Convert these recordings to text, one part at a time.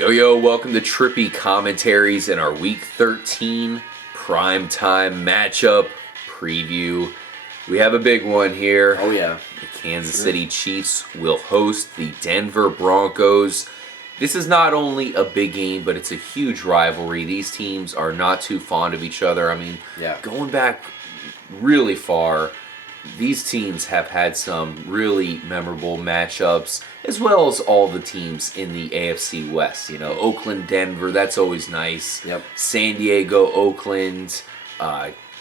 Yo, welcome to Trippy Commentaries and our Week 13 primetime matchup preview. We have a big one here. Oh, yeah. The Kansas City Chiefs will host the Denver Broncos. This is not only a big game, but it's a huge rivalry. These teams are not too fond of each other. I mean, going back really far, these teams have had some really memorable matchups, as well as all the teams in the AFC West. You know, Oakland, Denver, that's always nice. Yep. San Diego, Oakland,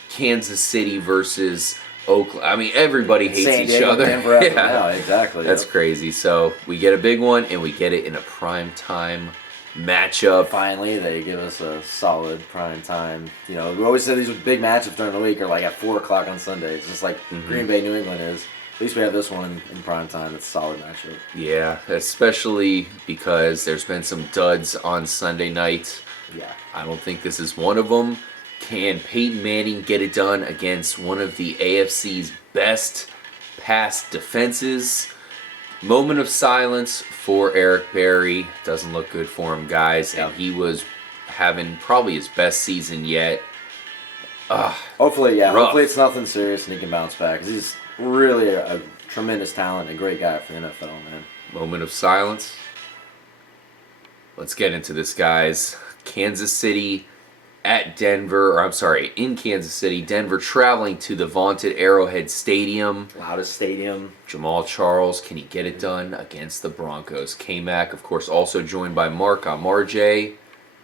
Kansas City versus Oakland. I mean, everybody hates San each Diego, other. Denver after now, exactly. That's crazy. So we get a big one, and we get it in a prime time matchup. Finally, they give us a solid prime time. You know, we always say these big matchups during the week are like at 4 o'clock on Sunday. It's just like Green Bay, New England is. At least we have this one in prime time. It's a solid matchup. Yeah, especially because there's been some duds on Sunday night. Yeah. I don't think this is one of them. Can Peyton Manning get it done against one of the AFC's best pass defenses? Moment of silence for Eric Berry. Doesn't look good for him, guys. And he was having probably his best season yet. Hopefully, rough. Hopefully it's nothing serious and he can bounce back. 'Cause he's really a tremendous talent, a great guy for the NFL, man. Moment of silence. Let's get into this, guys. Kansas City at Denver, in Kansas City. Denver traveling to the vaunted Arrowhead Stadium. Loudest stadium. Jamal Charles, can he get it done against the Broncos? K-Mac, of course, also joined by Mark on Marjay.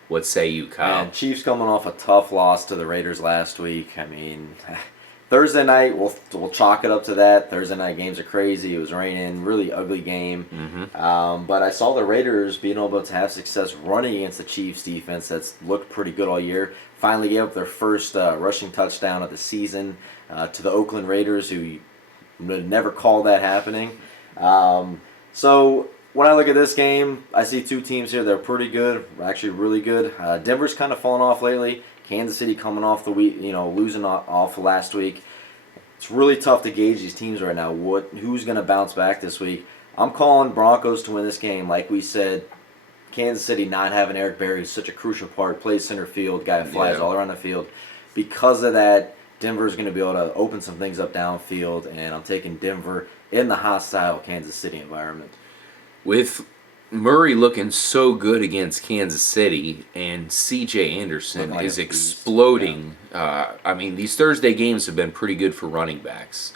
What say you, Kyle? Man, Chiefs coming off a tough loss to the Raiders last week. I mean, Thursday night, we'll chalk it up to that. Thursday night games are crazy. It was raining, really ugly game. But I saw the Raiders being able to have success running against the Chiefs defense that's looked pretty good all year. Finally gave up their first rushing touchdown of the season to the Oakland Raiders, who would never call that happening. So when I look at this game, I see two teams here that are pretty good, actually really good. Denver's kind of fallen off lately. Kansas City coming off the week, losing off last week. It's really tough to gauge these teams right now. Who's going to bounce back this week? I'm calling Broncos to win this game. Like we said, Kansas City not having Eric Berry is such a crucial part. Plays center field, guy flies all around the field. Because of that, Denver's going to be able to open some things up downfield, and I'm taking Denver in the hostile Kansas City environment. With Murray looking so good against Kansas City, and C.J. Anderson is exploding. I mean, these Thursday games have been pretty good for running backs.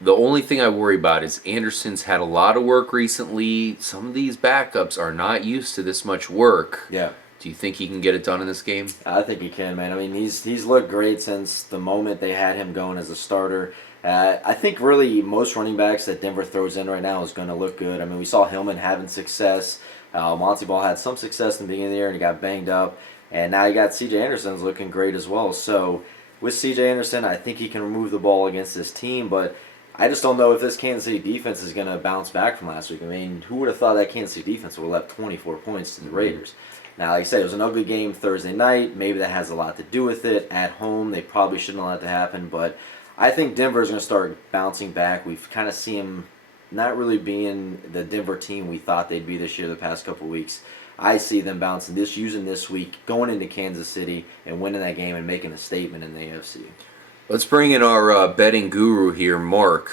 The only thing I worry about is Anderson's had a lot of work recently. Some of these backups are not used to this much work. Yeah. Do you think he can get it done in this game? I think he can, man. I mean, he's looked great since the moment they had him going as a starter. I think really most running backs that Denver throws in right now is going to look good. I mean, we saw Hillman having success. Monty Ball had some success in the beginning of the year and he got banged up. And now you got C.J. Anderson's looking great as well. So with C.J. Anderson, I think he can remove the ball against this team. But I just don't know if this Kansas City defense is going to bounce back from last week. I mean, who would have thought that Kansas City defense would have left 24 points to the Raiders? Now, like I said, it was an ugly game Thursday night. Maybe that has a lot to do with it. At home, they probably shouldn't allow that to happen. But I think Denver is going to start bouncing back. We've kind of seen them not really being the Denver team we thought they'd be this year the past couple weeks. I see them bouncing using this week, going into Kansas City and winning that game and making a statement in the AFC. Let's bring in our betting guru here, Mark.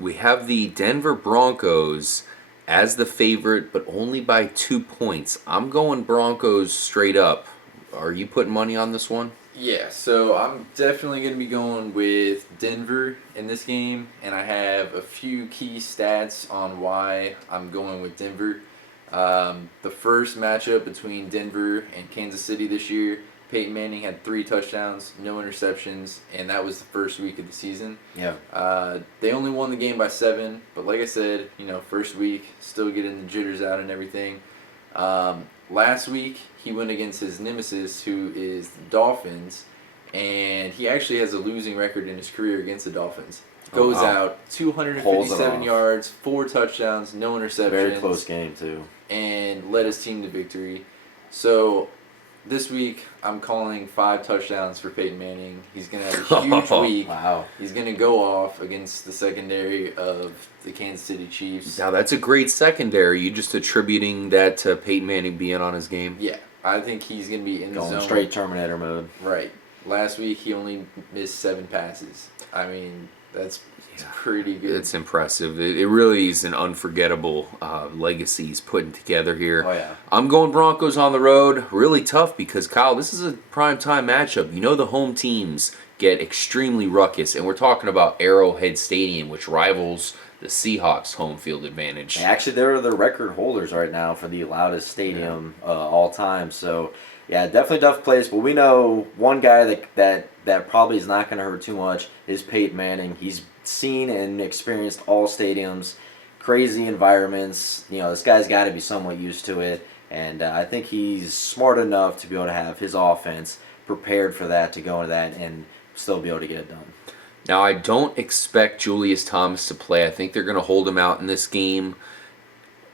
We have the Denver Broncos as the favorite, but only by 2 points. I'm going Broncos straight up. Are you putting money on this one? Yeah, so I'm definitely going to be going with Denver in this game, and I have a few key stats on why I'm going with Denver. The first matchup between Denver and Kansas City this year, Peyton Manning had 3 touchdowns, no interceptions, and that was the first week of the season. Yeah. They only won the game by 7, but like I said, first week, still getting the jitters out and everything. Last week, he went against his nemesis, who is the Dolphins, and he actually has a losing record in his career against the Dolphins. Goes out 257 yards, 4 touchdowns, no interceptions. Very close game, too. And led his team to victory. So This week, I'm calling 5 touchdowns for Peyton Manning. He's going to have a huge week. Wow. He's going to go off against the secondary of the Kansas City Chiefs. Now, that's a great secondary. You just attributing that to Peyton Manning being on his game? Yeah. I think he's going to be in the zone. Going straight Terminator mode. Right. Last week, he only missed 7 passes. I mean, that's pretty good. It's impressive. It really is an unforgettable legacy he's putting together here. Oh, yeah. I'm going Broncos on the road. Really tough because, Kyle, this is a primetime matchup. You know the home teams get extremely ruckus, and we're talking about Arrowhead Stadium, which rivals the Seahawks' home field advantage. Actually, they're the record holders right now for the loudest stadium all time. So, yeah, definitely tough place. But we know one guy that probably is not going to hurt too much is Peyton Manning. He's seen and experienced all stadiums, crazy environments. You know, this guy's got to be somewhat used to it. And I think he's smart enough to be able to have his offense prepared for that, to go into that and still be able to get it done. Now, I don't expect Julius Thomas to play. I think they're going to hold him out in this game.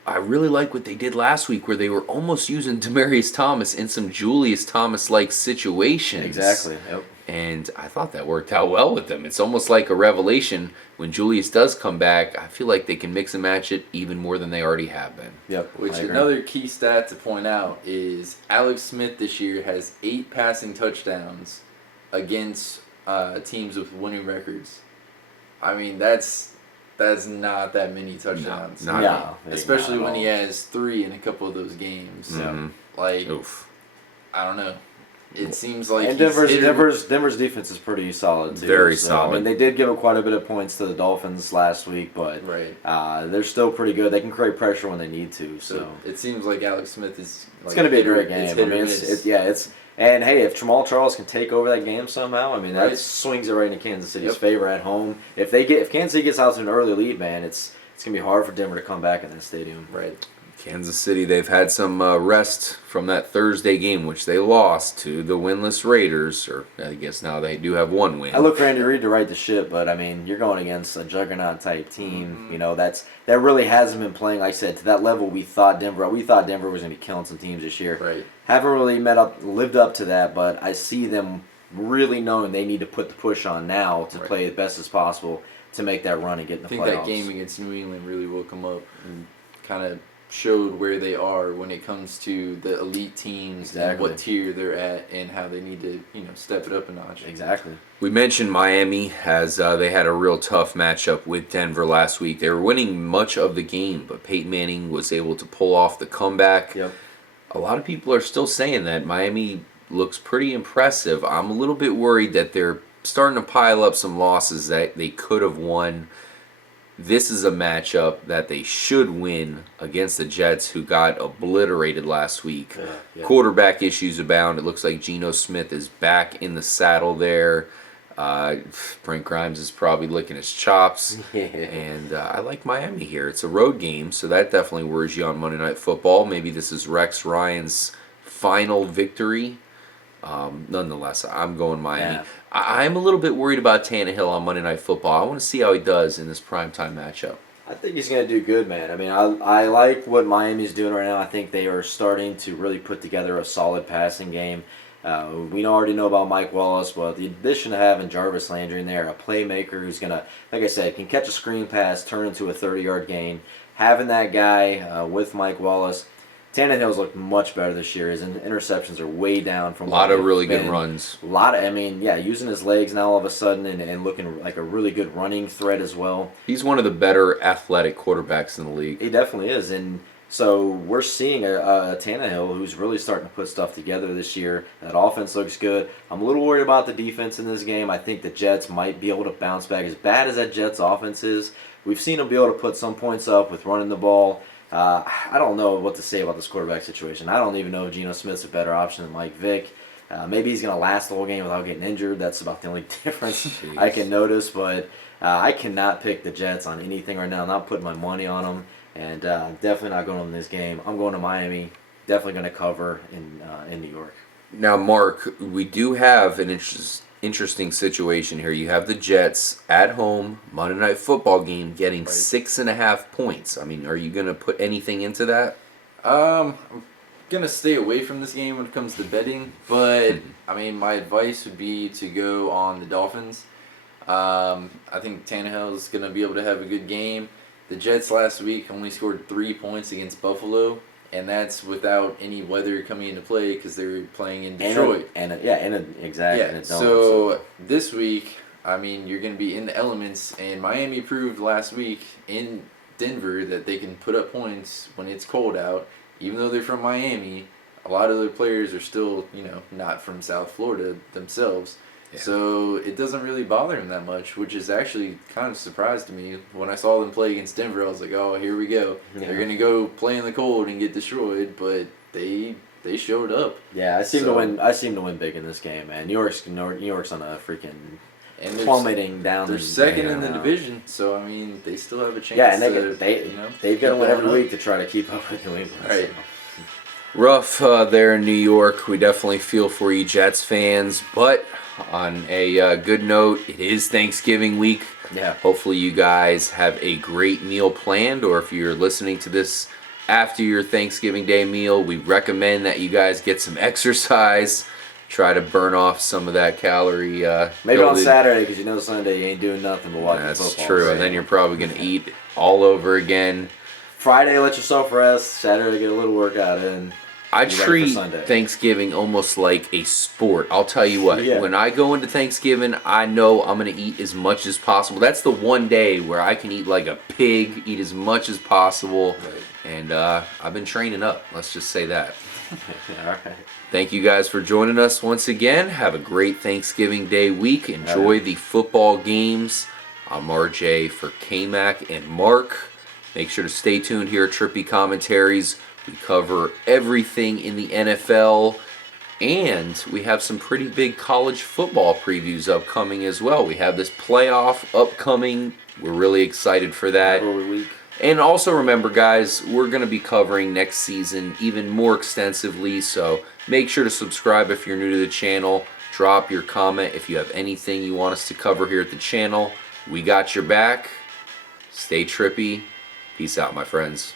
I really like what they did last week, where they were almost using Demaryius Thomas in some Julius Thomas-like situations. Exactly, yep. And I thought that worked out well with them. It's almost like a revelation. When Julius does come back, I feel like they can mix and match it even more than they already have been. Yep. Which another key stat to point out is Alex Smith this year has 8 passing touchdowns against teams with winning records. I mean, that's not that many touchdowns. No, especially when he has 3 in a couple of those games. Mm-hmm. Like, Oof. I don't know. It seems like and Denver's defense is pretty solid too. Very so, solid. I mean, they did give up quite a bit of points to the Dolphins last week, but they're still pretty good. They can create pressure when they need to. So it seems like Alex Smith is. Like, it's going to be a great game. I mean, it's and hey, if Jamal Charles can take over that game somehow, I mean that swings it right into Kansas City's favor at home. If Kansas City gets out to an early lead, man, it's going to be hard for Denver to come back in that stadium. Right. Kansas City, they've had some rest from that Thursday game, which they lost to the winless Raiders, or I guess now they do have one win. I look for Andy Reid to right the ship, but I mean, you're going against a juggernaut-type team. Mm-hmm. You know, that really hasn't been playing, like I said, to that level we thought Denver was going to be killing some teams this year. Right. Haven't really lived up to that, but I see them really knowing they need to put the push on now to play as best as possible to make that run and get in the playoffs. I think that game against New England really woke them up and kind of showed where they are when it comes to the elite teams and what tier they're at and how they need to, step it up a notch. Exactly. We mentioned Miami as they had a real tough matchup with Denver last week. They were winning much of the game, but Peyton Manning was able to pull off the comeback. Yep. A lot of people are still saying that Miami looks pretty impressive. I'm a little bit worried that they're starting to pile up some losses that they could have won. This is a matchup that they should win against the Jets, who got obliterated last week. Yeah. Quarterback issues abound. It looks like Geno Smith is back in the saddle there. Brent Grimes is probably licking his chops. And I like Miami here. It's a road game, so that definitely worries you on Monday Night Football. Maybe this is Rex Ryan's final victory. Nonetheless, I'm going Miami. Yeah. I'm a little bit worried about Tannehill on Monday Night Football. I want to see how he does in this primetime matchup. I think he's going to do good, man. I mean, I like what Miami's doing right now. I think they are starting to really put together a solid passing game. We already know about Mike Wallace, but the addition of having Jarvis Landry in there, a playmaker who's going to, like I said, can catch a screen pass, turn into a 30-yard gain. Having that guy with Mike Wallace, Tannehill's looked much better this year. His interceptions are way down from a lot of really good runs. Using his legs now all of a sudden and looking like a really good running threat as well. He's one of the better athletic quarterbacks in the league. He definitely is, and so we're seeing a Tannehill who's really starting to put stuff together this year. That offense looks good. I'm a little worried about the defense in this game. I think the Jets might be able to bounce back. As bad as that Jets offense is, we've seen them be able to put some points up with running the ball. I don't know what to say about this quarterback situation. I don't even know if Geno Smith's a better option than Mike Vick. Maybe he's going to last the whole game without getting injured. That's about the only difference I can notice. But I cannot pick the Jets on anything right now. I'm not putting my money on them. And definitely not going on this game. I'm going to Miami. Definitely going to cover in New York. Now, Mark, we do have an interesting situation here. You have the Jets at home, Monday Night Football game, getting 6.5 points. I mean, are you going to put anything into that? I'm gonna stay away from this game when it comes to betting, but I mean, my advice would be to go on the Dolphins. I think Tannehill's gonna be able to have a good game. The Jets last week only scored 3 points against Buffalo, and that's without any weather coming into play because they were playing in Detroit. Exactly. So this week, I mean, you're gonna be in the elements, and Miami proved last week in Denver that they can put up points when it's cold out. Even though they're from Miami, a lot of their players are still, not from South Florida themselves. Yeah. So it doesn't really bother them that much, which is actually kind of a surprise to me. When I saw them play against Denver, I was like, oh, here we go. Yeah. They're going to go play in the cold and get destroyed, but they showed up. Yeah, I seem to win big in this game, man. New York's on a freaking plummeting down. They're second in the division, so I mean they still have a chance. Yeah, and they've got to win every week to try to keep up with New England. Right. So. Rough there in New York. We definitely feel for you Jets fans, but on a good note, it is Thanksgiving week. Yeah. Hopefully you guys have a great meal planned, or if you're listening to this after your Thanksgiving Day meal, we recommend that you guys get some exercise. Try to burn off some of that calorie. Maybe on Saturday, because Sunday you ain't doing nothing but watching football. That's true, and then you're probably going to eat all over again. Friday, let yourself rest. Saturday, get a little workout in. I treat Thanksgiving almost like a sport. I'll tell you what, when I go into Thanksgiving, I know I'm going to eat as much as possible. That's the one day where I can eat like a pig, eat as much as possible. Right. And I've been training up. Let's just say that. All right. Thank you guys for joining us once again. Have a great Thanksgiving Day week. Enjoy the football games. I'm RJ for K-Mac and Mark. Make sure to stay tuned here at Trippy Commentaries. We cover everything in the NFL. And we have some pretty big college football previews upcoming as well. We have this playoff upcoming. We're really excited for that. Every week. And also remember, guys, we're going to be covering next season even more extensively, so make sure to subscribe if you're new to the channel. Drop your comment if you have anything you want us to cover here at the channel. We got your back. Stay trippy. Peace out, my friends.